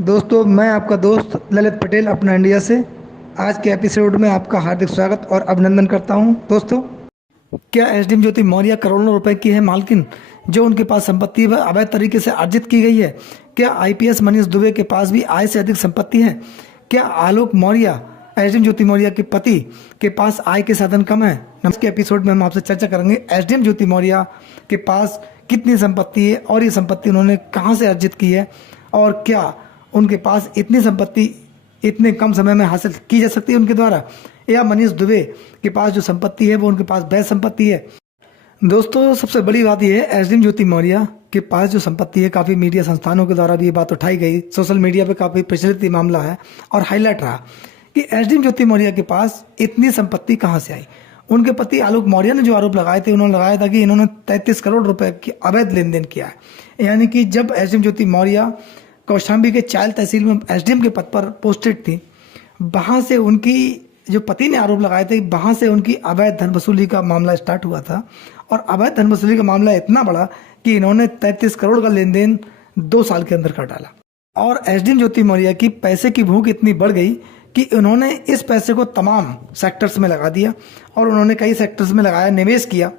दोस्तों, मैं आपका दोस्त ललित पटेल अपना इंडिया से आज के एपिसोड में आपका हार्दिक स्वागत और अभिनंदन करता हूं। दोस्तों, क्या एसडीएम ज्योति मौर्य करोड़ों रुपए की है मालकिन जो उनके पास संपत्ति वह अवैध तरीके से अर्जित की गई है? क्या आईपीएस मनीष दुबे के पास भी आय से अधिक संपत्ति है? क्या आलोक मौर्य एसडीएम ज्योति मौर्य के पति के पास आय के साधन कम है? नमस्ते। एपिसोड में हम आपसे चर्चा करेंगे एसडीएम ज्योति मौर्य के पास कितनी संपत्ति है और ये संपत्ति उन्होंने कहाँ से अर्जित की है, और क्या उनके पास इतनी संपत्ति इतने कम समय में हासिल की जा सकती है उनके द्वारा, या मनीष दुबे के पास जो संपत्ति है वो उनके पास वैध संपत्ति है। दोस्तों, सबसे बड़ी बात यह है एसडीएम ज्योति मौर्य के पास जो संपत्ति है, काफ़ी मीडिया संस्थानों के द्वारा भी ये बात उठाई गई, सोशल मीडिया पे काफ़ी प्रचलित ये मामला है और हाईलाइट रहा कि एसडीएम ज्योति मौर्य के पास इतनी संपत्ति कहाँ से आई। उनके पति आलोक मौर्य ने जो आरोप लगाए थे, उन्होंने लगाया था कि इन्होंने 33 करोड़ रुपए की अवैध लेन देन किया है। यानी कि जब एसडीएम ज्योति मौर्य कौशाम्बी के चायल तहसील में एसडीएम के पद पर पोस्टेड थी, वहाँ से उनकी जो पति ने आरोप लगाए थे, वहाँ से उनकी अवैध धन वसूली का मामला स्टार्ट हुआ था। और अवैध धन वसूली का मामला इतना बड़ा कि इन्होंने 33 करोड़ का लेन देन 2 साल के अंदर कर डाला। और एसडीएम ज्योति मौर्य की पैसे की भूख इतनी बढ़ गई कि उन्होंने इस पैसे को तमाम सेक्टर्स में लगा दिया और उन्होंने कई सेक्टर्स में लगाया, निवेश किया,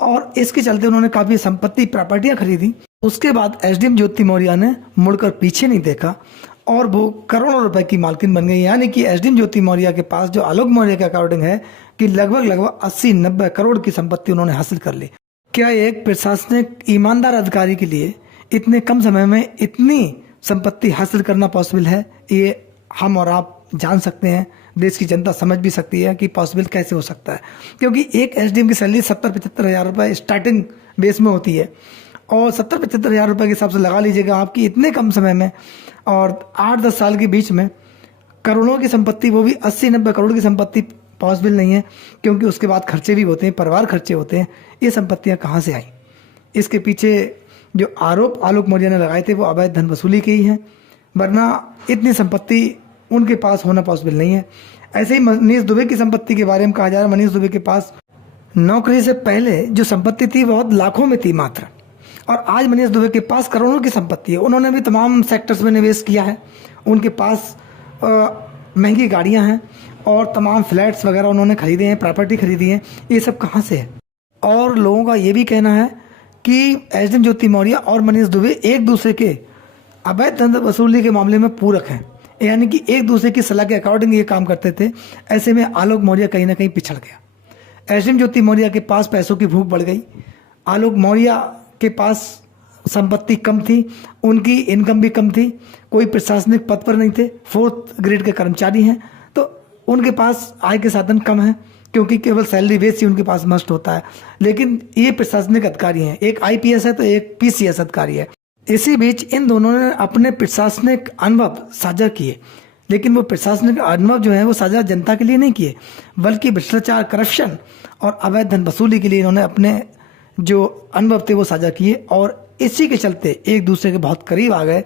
और इसके चलते उन्होंने काफ़ी संपत्ति प्रॉपर्टियां खरीदी। उसके बाद एसडीएम ज्योति मौर्य ने मुड़कर पीछे नहीं देखा और वो करोड़ों रुपए की मालकिन बन गई। यानी कि एसडीएम ज्योति मौर्य के पास जो आलोक मौर्य के अकॉर्डिंग है कि लगभग 80-90 करोड़ की संपत्ति उन्होंने हासिल कर ली। क्या एक प्रशासनिक ईमानदार अधिकारी के लिए इतने कम समय में इतनी संपत्ति हासिल करना पॉसिबल है? ये हम और आप जान सकते हैं, देश की जनता समझ भी सकती है कि पॉसिबल कैसे हो सकता है। क्योंकि एक एसडीएम की सैलरी 70-75 हज़ार रुपये स्टार्टिंग बेस में होती है, और 70-75 हज़ार रुपये के हिसाब से लगा लीजिएगा आपकी इतने कम समय में और 8-10 साल के बीच में करोड़ों की संपत्ति, वो भी 80-90 करोड़ की संपत्ति पॉसिबल नहीं है। क्योंकि उसके बाद खर्चे भी होते हैं, परिवार खर्चे होते हैं। ये संपत्तियाँ कहाँ से आई? इसके पीछे जो आरोप आलोक मौर्य ने लगाए थे वो अवैध धन वसूली के ही हैं, वरना इतनी संपत्ति उनके पास होना पॉसिबल नहीं है। ऐसे ही मनीष दुबे की संपत्ति के बारे में कहा जा रहा है, मनीष दुबे के पास नौकरी से पहले जो संपत्ति थी बहुत लाखों में थी मात्र, और आज मनीष दुबे के पास करोड़ों की संपत्ति है। उन्होंने भी तमाम सेक्टर्स में निवेश किया है, उनके पास महंगी गाड़ियां हैं और तमाम फ्लैट्स वगैरह उन्होंने खरीदे हैं, प्रॉपर्टी खरीदी है। ये सब कहाँ से है? और लोगों का ये भी कहना है कि एसडीएम ज्योति मौर्य और मनीष दुबे एक दूसरे के अवैध धन वसूली के मामले में पूरक हैं, यानी कि एक दूसरे की सलाह के अकॉर्डिंग ये काम करते थे। ऐसे में आलोक मौर्य कहीं ना कहीं पिछड़ गया। एसडीएम ज्योति मौर्य के पास पैसों की भूख बढ़ गई, आलोक मौर्य के पास संपत्ति कम थी, उनकी इनकम भी कम थी, कोई प्रशासनिक पद पर नहीं थे, 4th ग्रेड के कर्मचारी हैं, तो उनके पास आय के साधन कम हैं क्योंकि केवल सैलरी बेस ही उनके पास मस्ट होता है। लेकिन ये प्रशासनिक अधिकारी हैं, एक आईपीएस है तो एक पीसीएस अधिकारी है। इसी बीच इन दोनों ने अपने प्रशासनिक अनुभव साझा किए, लेकिन वो प्रशासनिक अनुभव जो है वो साझा जनता के लिए नहीं किए, बल्कि भ्रष्टाचार, करप्शन और अवैध धन वसूली के लिए इन्होंने अपने जो अनुभव थे वो साझा किए। और इसी के चलते एक दूसरे के बहुत करीब आ गए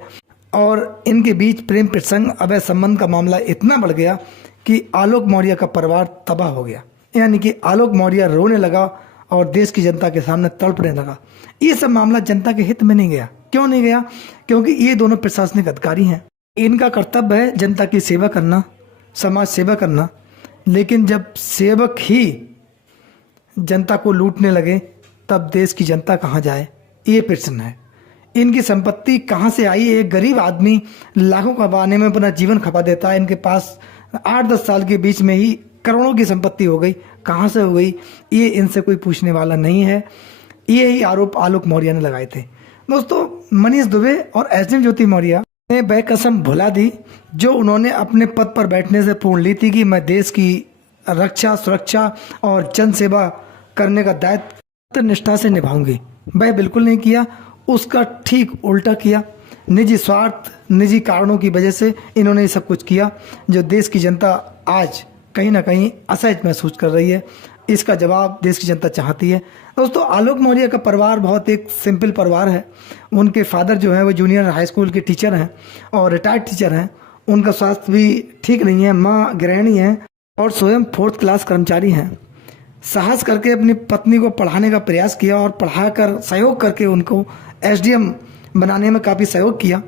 और इनके बीच प्रेम प्रसंग, अवैध संबंध का मामला इतना बढ़ गया कि आलोक मौर्य का परिवार तबाह हो गया। यानी कि आलोक मौर्य रोने लगा और देश की जनता के सामने तड़पने लगा। ये सब मामला जनता के हित में नहीं गया। क्यों नहीं गया? क्योंकि ये दोनों प्रशासनिक अधिकारी हैं, इनका कर्तव्य है जनता की सेवा करना, समाज सेवा करना। लेकिन जब सेवक ही जनता को लूटने लगे तब देश की जनता कहाँ जाए? ये प्रश्न है। इनकी संपत्ति कहाँ से आई? एक गरीब आदमी लाखों कमाने में अपना जीवन खपा देता है, इनके पास 8-10 साल के बीच में ही करोड़ों की संपत्ति हो गई। कहाँ से हो गई? ये इनसे कोई पूछने वाला नहीं है। ये ही आरोप आलोक मौर्य ने लगाए थे। दोस्तों, मनीष दुबे और एसडीएम ज्योति मौर्य ने बेकसम भुला दी जो उन्होंने अपने पद पर बैठने से पूर्ण ली थी कि मैं देश की रक्षा, सुरक्षा और जन सेवा करने का दायित्व निष्ठा से निभाऊंगी। वह बिल्कुल नहीं किया, उसका ठीक उल्टा किया। निजी स्वार्थ, निजी कारणों की वजह से इन्होंने ये सब कुछ किया जो देश की जनता आज कहीं ना कहीं असहज महसूस कर रही है। इसका जवाब देश की जनता चाहती है। दोस्तों, आलोक मौर्य का परिवार बहुत एक सिंपल परिवार है। उनके फादर जो है वो जूनियर हाई स्कूल के टीचर हैं और रिटायर्ड टीचर हैं। उनका स्वास्थ्य भी ठीक नहीं है। माँ गृहिणी हैं और स्वयं 4th क्लास कर्मचारी हैं। साहस करके अपनी पत्नी को पढ़ाने का प्रयास किया और पढ़ाकर सहयोग करके उनको एसडीएम बनाने में काफ़ी सहयोग किया।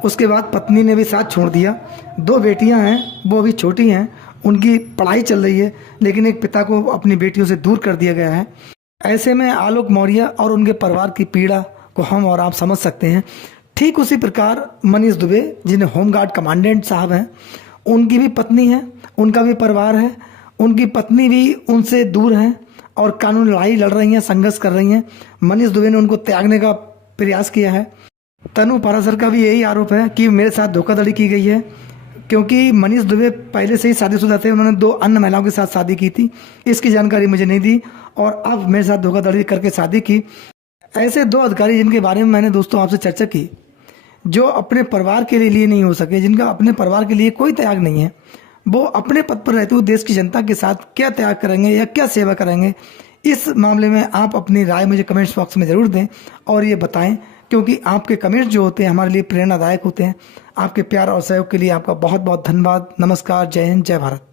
उसके बाद पत्नी ने भी साथ छोड़ दिया। 2 बेटियां हैं, वो अभी छोटी हैं, उनकी पढ़ाई चल रही है, लेकिन एक पिता को अपनी बेटियों से दूर कर दिया गया है। ऐसे में आलोक मौर्य और उनके परिवार की पीड़ा को हम और आप समझ सकते हैं। ठीक उसी प्रकार मनीष दुबे, जिन्हें होमगार्ड कमांडेंट साहब हैं, उनकी भी पत्नी है, उनका भी परिवार है, उनकी पत्नी भी उनसे दूर है और कानूनी लड़ाई लड़ रही हैं, संघर्ष कर रही हैं। मनीष दुबे ने उनको त्यागने का प्रयास किया है। तनु पाराशर का भी यही आरोप है कि मेरे साथ धोखाधड़ी की गई है, क्योंकि मनीष दुबे पहले से ही शादीशुदा थे, उन्होंने 2 अन्य महिलाओं के साथ शादी की थी। इसकी जानकारी मुझे नहीं दी और अब मेरे साथ धोखाधड़ी करके शादी की। ऐसे 2 अधिकारी जिनके बारे में मैंने दोस्तों आपसे चर्चा की, जो अपने परिवार के लिए नहीं हो सके, जिनका अपने परिवार के लिए कोई त्याग नहीं है, वो अपने पद पर रहते हुए देश की जनता के साथ क्या त्याग करेंगे या क्या सेवा करेंगे। इस मामले में आप अपनी राय मुझे कमेंट्स बॉक्स में ज़रूर दें और ये बताएं, क्योंकि आपके कमेंट्स जो होते हैं हमारे लिए प्रेरणादायक होते हैं। आपके प्यार और सहयोग के लिए आपका बहुत बहुत धन्यवाद। नमस्कार, जय हिंद, जय भारत।